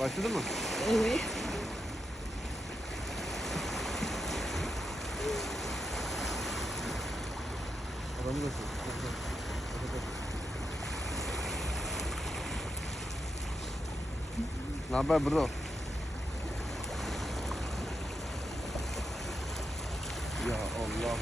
Başladı mı? Evet. Adamı götür. Ne haber bro? Ya Allah.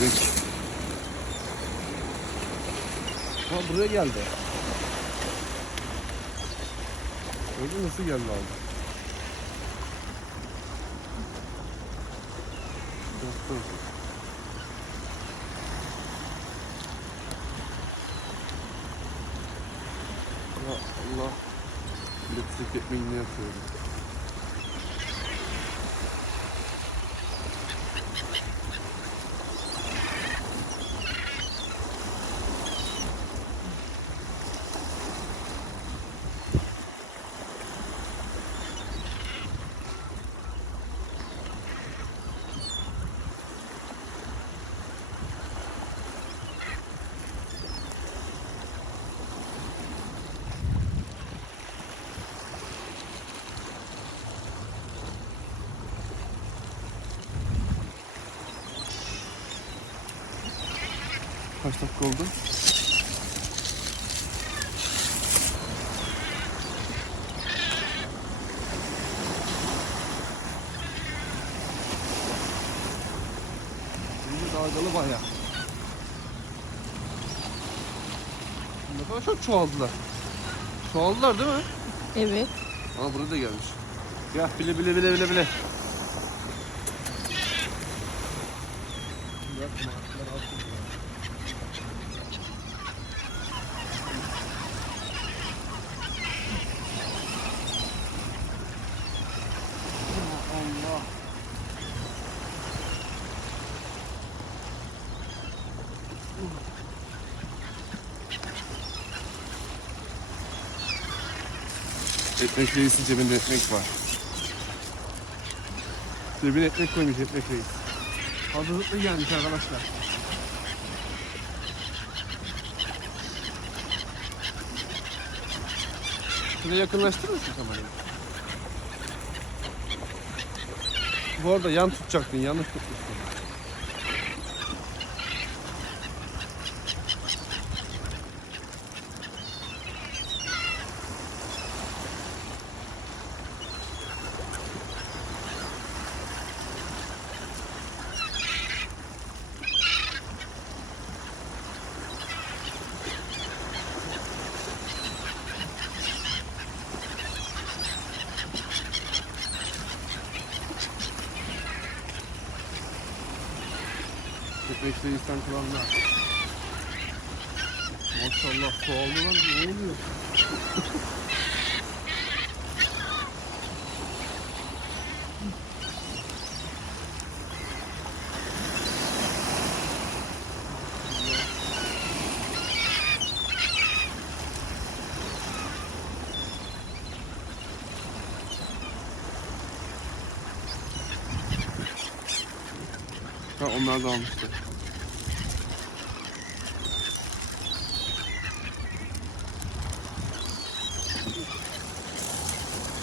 Zeki. Ha buraya geldi. Öyle nasıl geldi abi? Yok. Ya Allah. Elektrik ekmeğini yapıyorum. Kaç dakika oldu? Şimdi dalgalı bayağı. Ne kadar çok çoğaldılar. Çoğaldılar değil mi? Evet. Aa buraya da gelmiş. Ya bile bile bile bile bile. Allah. Ekmek reisin cebinde ekmek var. Cebine ekmek koymuş ekmek reis. Hazırlıklı gelmiş arkadaşlar. Şuraya yakınlaştırır mısın kamerayı? Bu arada yan tutacaktın, yanlış tutmuştun. Ekmek reisten kullanma. Maşallah çoğaldı lan, ne oluyor? Ha onlar da almıştı.